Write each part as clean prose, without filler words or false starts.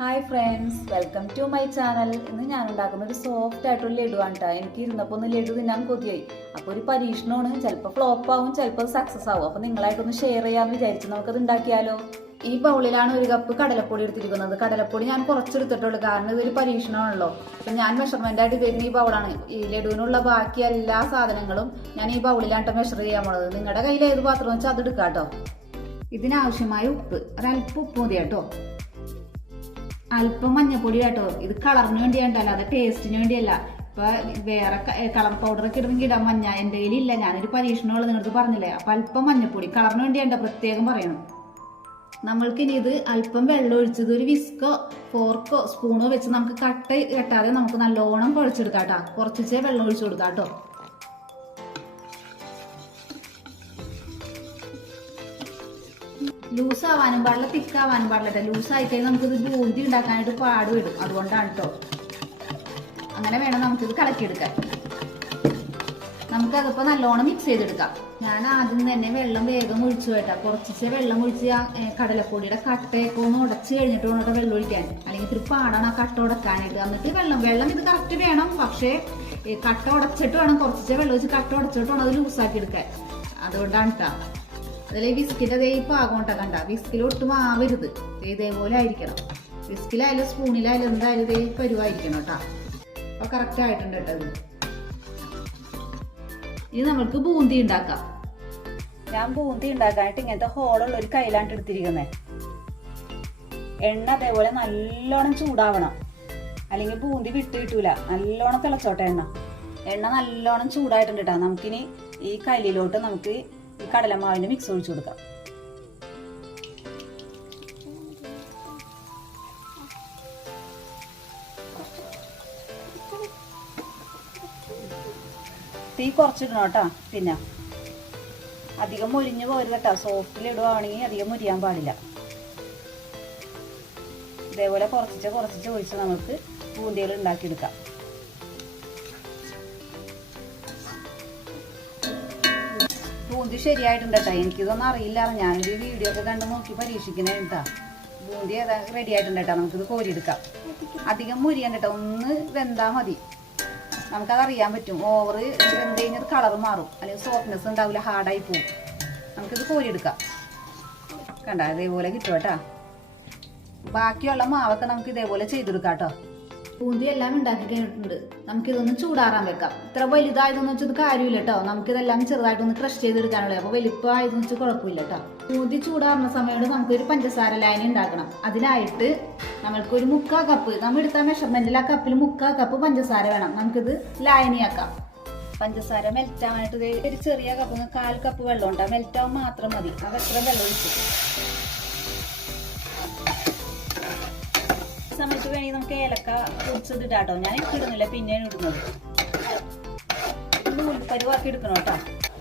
Hi friends, welcome to my channel. ഇന്ന് ഞാൻ ഉണ്ടാക്കുന്ന ഒരു സോഫ്റ്റ് ആയിട്ടുള്ള ലഡു ആണ് കേട്ടോ. എനിക്ക് ഇരുന്നപ്പോൾ ഒന്ന് ലഡു തിന്നാൻ കൊതിയായി. അപ്പോൾ ഒരു പരീക്ഷണമാണ്. ചിലപ്പോൾ ഫ്ലോപ്പ് ആവും, ചിലപ്പോൾ സക്സസ് ആവും. അപ്പോൾ നിങ്ങളായിട്ടൊന്ന് ഷെയർ ചെയ്യാമെന്ന് വിചാരിച്ചു. നമുക്കത് ഉണ്ടാക്കിയാലോ? ഈ ബൗളിലാണ് 1 കപ്പ് കടലപ്പൊടി എടുത്തിരിക്കുന്നത്. കടലപ്പൊടി ഞാൻ കുറച്ചെടുത്തിട്ടുള്ളൂ, കാരണം ഇതൊരു പരീക്ഷണമാണല്ലോ. അപ്പം ഞാൻ മെഷർമെന്റ് ആയിട്ട് ഉപയോഗിക്കുന്ന ഈ ബൗളാണ്. ഈ ലഡുവിനുള്ള ബാക്കി എല്ലാ സാധനങ്ങളും ഞാൻ ഈ ബൗളിലാണ് മെഷർ ചെയ്യാൻ പോണത്. നിങ്ങളുടെ കയ്യിൽ ഏത് പാത്രം വെച്ചാൽ അത് എടുക്കാം കേട്ടോ. ഇതിനാവശ്യമായ ഉപ്പ്, ഒരല്പം ഉപ്പ് മതി കേട്ടോ. അല്പം മഞ്ഞപ്പൊടി കേട്ടോ. ഇത് കളറിന് വേണ്ടിയല്ല, അത് ടേസ്റ്റിന് വേണ്ടിയല്ല. ഇപ്പൊ വേറെ കളർ പൗഡറൊക്കെ ഇടുന്നെങ്കിൽ ഇടാം. മഞ്ഞ എൻ്റെ കയ്യിലില്ല, ഞാനൊരു പരീക്ഷണമുള്ള നിങ്ങൾക്ക് പറഞ്ഞില്ലേ. അപ്പൊ അല്പം മഞ്ഞപ്പൊടി കളറിന് വേണ്ടിയല്ല, പ്രത്യേകം പറയണം. നമ്മൾക്കിനി ഇത് അല്പം വെള്ളം ഒഴിച്ചത് ഒരു വിസ്കോ ഫോർക്കോ സ്പൂണോ വെച്ച് നമുക്ക് കെട്ടാതെ നമുക്ക് നല്ലോണം കുഴച്ചെടുക്കാം കേട്ടോ. കുറച്ചേ വെള്ളം ഒഴിച്ചു കൊടുക്കാം കേട്ടോ. ലൂസാവാനും പാടില്ല, തിക്കാവാനും പാടില്ല. ലൂസായി കഴിഞ്ഞാൽ നമുക്കിത് ബൂന്തി ഉണ്ടാക്കാനായിട്ട് പാടുവിടും. അതുകൊണ്ടാണ് കേട്ടോ. അങ്ങനെ വേണം നമുക്കിത് കലക്കിയെടുക്കാൻ. നമുക്കതിപ്പോൾ നല്ലോണം മിക്സ് ചെയ്തെടുക്കാം. ഞാൻ ആദ്യം തന്നെ വെള്ളം വേഗം ഒഴിച്ചു കേട്ടാ. കുറച്ചേ വെള്ളം ഒഴിച്ച് ആ കടലപ്പൊടിയുടെ കട്ടയൊക്കെ ഒന്ന് ഉടച്ച് കഴിഞ്ഞിട്ട് വേണം വെള്ളം ഒഴിക്കാൻ. അല്ലെങ്കിൽ ഇത്തിരി പാടാണ് ആ കട്ട ഉടക്കാനായിട്ട്. എന്നിട്ട് വെള്ളം ഇത് കറക്റ്റ് വേണം. പക്ഷേ കട്ട ഉടച്ചിട്ട് വേണം, കുറച്ചേ വെള്ളം ഒഴിച്ച് കട്ട ഉടച്ചിട്ട് വേണം അത് ലൂസാക്കി എടുക്കാൻ. അതുകൊണ്ടാണ് കേട്ടോ. അതിലെ വിസ്കിന്റെ അതേ പാകം കൊണ്ടാ കണ്ട. വിസ്കിലൊട്ടും ആവരുത്, ഇതേപോലെ ആയിരിക്കണം. വിസ്കിലായാലും സ്പൂണിലായാലും എന്തായാലും ഇതേ പരുവായിരിക്കണം കേട്ടോ. അപ്പൊ കറക്റ്റ് ആയിട്ടുണ്ട് കേട്ടോ ഇത്. ഇനി നമുക്ക് ബൂന്തി ഉണ്ടാക്കാം. ഞാൻ ബൂന്തി ഉണ്ടാക്കാനായിട്ട് ഇങ്ങനത്തെ ഹോളുള്ള ഒരു കയ്യിലാണ് എടുത്തിരിക്കുന്നത്. എണ്ണ അതേപോലെ നല്ലോണം ചൂടാവണം, അല്ലെങ്കിൽ ബൂന്തി വിട്ട് കിട്ടൂല. നല്ലോണം തിളച്ചോട്ടെ എണ്ണ നല്ലോണം ചൂടായിട്ടുണ്ട് കേട്ടോ. നമുക്കിനി ഈ കയ്യിലോട്ട് നമുക്ക് ഈ കടലമാവിന്റെ മിക്സ് ഒഴിച്ചു കൊടുക്കാം. തീ കുറച്ചിടണം കേട്ടോ. പിന്നെ അധികം മുരിഞ്ഞു പോരുത് കേട്ടോ. സോഫ്റ്റിൽ ഇടുവാണെങ്കിൽ അധികം മുരിയാൻ പാടില്ല. ഇതേപോലെ കുറച്ച് ഒഴിച്ച് നമുക്ക് ബൂന്തികൾ ഉണ്ടാക്കിയെടുക്കാം. ബൂന്തി ശരിയായിട്ടുണ്ട് കേട്ടോ. എനിക്കിതൊന്നും അറിയില്ല, ഞാനൊരു വീഡിയോ ഒക്കെ കണ്ട് നോക്കി പരീക്ഷിക്കുന്നേ കേട്ടോ. ബൂന്തി റെഡി ആയിട്ടുണ്ട് കേട്ടോ. നമുക്കിത് കോരിയെടുക്കാം. അധികം മുരിയാൻ കേട്ടോ, ഒന്ന് വെന്താൽ മതി. നമുക്കത് അറിയാൻ പറ്റും. ഓവർ വെന്ത് കഴിഞ്ഞത് കളർ മാറും, അല്ലെങ്കിൽ സോഫ്റ്റ്നെസ് ഉണ്ടാവില്ല, ഹാർഡായി പോകും. നമുക്കിത് കോരിയെടുക്കാം. കണ്ട ഇതേപോലെ കിട്ടും കേട്ടോ. ബാക്കിയുള്ള മാവൊക്കെ നമുക്ക് ഇതേപോലെ ചെയ്തെടുക്കാം കേട്ടോ. ബൂന്തി എല്ലാം ഉണ്ടാക്കി കഴിഞ്ഞിട്ടുണ്ട്. നമുക്കിതൊന്ന് ചൂടാറാൻ വെക്കാം. ഇത്ര വലുതായതെന്ന് വെച്ചത് കാര്യമില്ല കേട്ടോ. നമുക്കിതെല്ലാം ചെറുതായിട്ടൊന്ന് ക്രഷ് ചെയ്തെടുക്കാനുള്ളത്. അപ്പൊ വലുപ്പമായതെന്ന് വെച്ചാൽ കുഴപ്പമില്ല കേട്ടോ. ബൂന്തി ചൂടാറുന്ന സമയത്ത് നമുക്കൊരു പഞ്ചസാര ലായനി ഉണ്ടാക്കണം. അതിനായിട്ട് നമ്മൾക്കൊരു 3/4 കപ്പ്, നമ്മൾ എടുത്ത മെഷർമെന്റിൽ ആ കപ്പിൽ 3/4 കപ്പ് പഞ്ചസാര വേണം. നമുക്കിത് ലായനിയാക്കാം. പഞ്ചസാര മെൽറ്റ് ആവാനായിട്ട് ഒരു ചെറിയ കപ്പ് 1/4 കപ്പ് വെള്ളം ഉണ്ടാവും. മെൽറ്റ് ആവാൻ മാത്രം മതി. അതെത്ര വെള്ളം ഒഴിച്ചിട്ട് സമയത്ത് വേണമെങ്കിൽ നമുക്ക് ഏലക്ക പൊടിച്ചത് ഇടാട്ടോ. ഞാൻ ഇട്ടിടുന്നില്ല, പിന്നെയാണ് ഇടുന്നത്. നൂൽപ്പരുവാക്കി എടുക്കണം കേട്ടോ.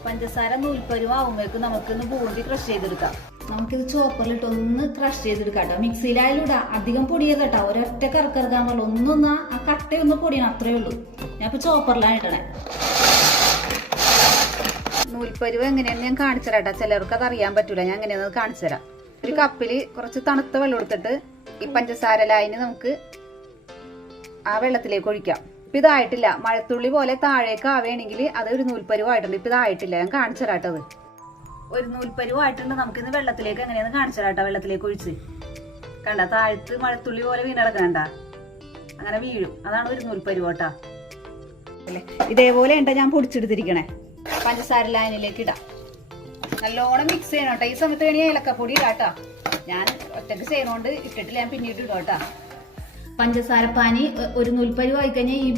പഞ്ചസാര നൂൽപ്പരുവാകുമ്പോഴേക്കും നമുക്കൊന്ന് ബൂന്തി ക്രഷ് ചെയ്തെടുക്കാം. നമുക്കിത് ചോപ്പറിലിട്ട് ഒന്ന് ക്രഷ് ചെയ്തെടുക്കാം കേട്ടോ. മിക്സിയിലായാലും ഇടാം, അധികം പൊടിയത് കേട്ടോ. ഒരൊറ്റ കറക്കാൻ പാടില്ല. ഒന്നൊന്ന് ആ കട്ടയൊന്ന് പൊടിയണം, അത്രേ ഉള്ളൂ. ഞാൻ ഇപ്പൊ ചോപ്പറിലാണ് ഇട്ടണേ. നൂൽപ്പരുവ് എങ്ങനെയാണെന്ന് ഞാൻ കാണിച്ചു തരാം കേട്ടോ. ചിലർക്ക് അത് അറിയാൻ പറ്റൂല, ഞാൻ എങ്ങനെയാണെന്ന് കാണിച്ചു തരാം. ഒരു കപ്പില് കുറച്ച് തണുത്ത വെള്ളം എടുത്തിട്ട് ഈ പഞ്ചസാര ലായനി നമുക്ക് ആ വെള്ളത്തിലേക്ക് ഒഴിക്കാം. ഇപ്പൊ ഇതായിട്ടില്ല, മഴത്തുള്ളി പോലെ താഴേക്ക് ആവുകയാണെങ്കിൽ അത് ഒരു നൂൽപ്പരുവായിട്ടുണ്ട്. ഇപ്പൊ ഇതായിട്ടില്ല, ഞാൻ കാണിച്ചു തരാട്ടത്. ഒരു നൂൽപ്പരുവായിട്ടുണ്ട്. നമുക്കിന്ന് വെള്ളത്തിലേക്ക് എങ്ങനെയാന്ന് കാണിച്ചു തരാട്ടോ. വെള്ളത്തിലേക്ക് ഒഴിച്ച് കണ്ട താഴത്ത് മഴത്തുള്ളി പോലെ വീണടക്കണ്ട, അങ്ങനെ വീഴും. അതാണ് ഒരു നൂൽപ്പരുവോട്ടാ. അല്ലേ, ഇതേപോലെ ഉണ്ട് ഞാൻ പൊടിച്ചെടുത്തിരിക്കണേ. പഞ്ചസാര ലായനിലേക്ക് ഇടാം. നല്ലോണം മിക്സ് ചെയ്യണം കേട്ടോ. ഈ സമയത്ത് വേണമെങ്കിൽ ഏലക്കപ്പൊടി ഇടാട്ടോ. ഞാൻ ഒറ്റക്ക് ചെയ്യുന്നോണ്ട് ഇട്ടിട്ടില്ല, ഞാൻ പിന്നീട് ഇടും കേട്ടോ. പഞ്ചസാര പാനി ഒരു നൂൽപ്പരുവായി കഴിഞ്ഞാൽ ഈ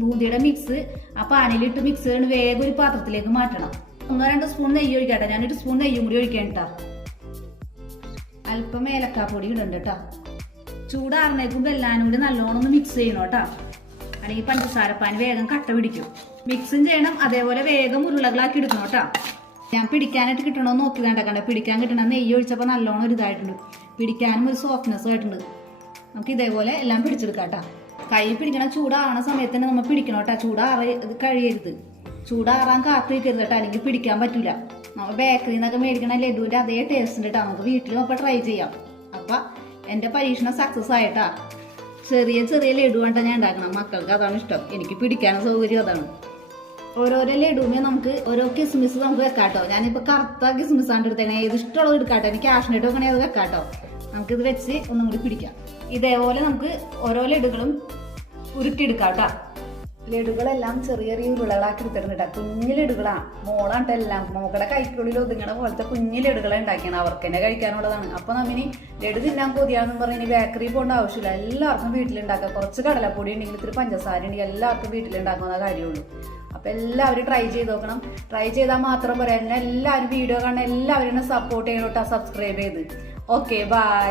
ബൂന്തിയുടെ മിക്സ് ആ പാനിലിട്ട് മിക്സ് ചെയ്യണം. വേഗം ഒരു പാത്രത്തിലേക്ക് മാറ്റണം. 1-2 സ്പൂൺ നെയ്യ് ഒഴിക്കാട്ടോ. ഞാനൊരു സ്പൂൺ നെയ്യും കൂടി ഒഴിക്കാൻ കേട്ടോ. അല്പം ഏലക്കാപ്പൊടി ഇടണ്ട കേട്ടോ. ചൂടാറിനേക്കും എല്ലാനും കൂടി നല്ലോണം ഒന്ന് മിക്സ് ചെയ്യണം കേട്ടോ. അല്ലെങ്കിൽ പഞ്ചസാര പാനി വേഗം കട്ട പിടിക്കും. മിക്സും ചെയ്യണം, അതേപോലെ വേഗം ഉരുളകളാക്കി എടുക്കണം കേട്ടോ. ഞാൻ പിടിക്കാനായിട്ട് കിട്ടണമെന്ന് നോക്കി കണ്ട. പിടിക്കാൻ കിട്ടണം. നെയ്യ് ഒഴിച്ചപ്പോൾ നല്ലോണം ഒരു ഇതായിട്ടുണ്ട്. പിടിക്കാനും ഒരു സോഫ്റ്റ്നെസ് ആയിട്ടുണ്ട്. നമുക്ക് ഇതേപോലെ എല്ലാം പിടിച്ചെടുക്കാം കേട്ടോ. കൈ പിടിക്കണ ചൂടാറണ സമയത്ത് തന്നെ നമ്മൾ പിടിക്കണം കേട്ടോ. കഴിയരുത്. ചൂടാറാൻ കാത്തു വയ്ക്കരുത് കേട്ടോ, അല്ലെങ്കിൽ പിടിക്കാൻ പറ്റൂല. നമ്മൾ ബേക്കറിയിൽ നിന്നൊക്കെ മേടിക്കണ ലഡുവിന്റെ അതേ ടേസ്റ്റ് ഉണ്ട് കേട്ടോ. നമുക്ക് വീട്ടിലും അപ്പൊ ട്രൈ ചെയ്യാം. അപ്പൊ എൻ്റെ പരീക്ഷണം സക്സസ് ആയിട്ടാ. ചെറിയ ചെറിയ ലഡു കണ്ടാ ഞാൻ ഉണ്ടാക്കണം. മക്കൾക്ക് അതാണ് ഇഷ്ടം, എനിക്ക് പിടിക്കാനും സൗകര്യം അതാണ്. ഓരോരോ ലഡുവിനെ നമുക്ക് ഓരോ കിസ്മിസ് നമുക്ക് വെക്കാട്ടോ. ഞാനിപ്പോൾ കറുത്ത കിസ്മിസാണ് എടുത്തേക്കണേ. ഏത് ഇഷ്ടമുള്ളത് എടുക്കാട്ടോ. എനിക്ക് കാഷ്നട്ട് വെക്കണേ അത് വെക്കാട്ടോ. നമുക്കിത് വെച്ച് ഒന്നും കൂടി പിടിക്കാം. ഇതേപോലെ നമുക്ക് ഓരോ ലഡുകളും ഉരുട്ടിയെടുക്കാട്ടോ. ലഡുകളെല്ലാം ചെറിയ ചെറിയ ഉരുളകളാക്കി എടുത്തിട്ടുണ്ട്. കുഞ്ഞു ലഡുകളാണ്. മോളാണ്ട് എല്ലാം മോക്കടെ കൈക്കുള്ളിൽ ഒതുങ്ങണ പോലത്തെ കുഞ്ഞു ലഡുകളെ ഉണ്ടാക്കിയാണ്. അവർക്ക് തന്നെ കഴിക്കാനുള്ളതാണ്. അപ്പൊ നമ്മിനി ലഡു തിന്നാൻ കൊതിയാന്ന് പറഞ്ഞ് ബേക്കറി പോകേണ്ട ആവശ്യമില്ല. എല്ലാവർക്കും വീട്ടിലുണ്ടാക്കാം. കുറച്ച് കടലപ്പൊടി ഉണ്ടെങ്കിൽ ഇത്തിരി പഞ്ചസാര ഉണ്ടെങ്കിൽ എല്ലാവർക്കും വീട്ടിലുണ്ടാക്കുന്ന കാര്യമുള്ളൂ. അപ്പൊ എല്ലാവരും ട്രൈ ചെയ്ത് നോക്കണം. ട്രൈ ചെയ്താൽ മാത്രം പോരാ, എല്ലാവരും വീഡിയോ കാണാൻ എല്ലാവരും സപ്പോർട്ട് ചെയ്യണോട്ടാ. സബ്സ്ക്രൈബ് ചെയ്ത്. Okay, by.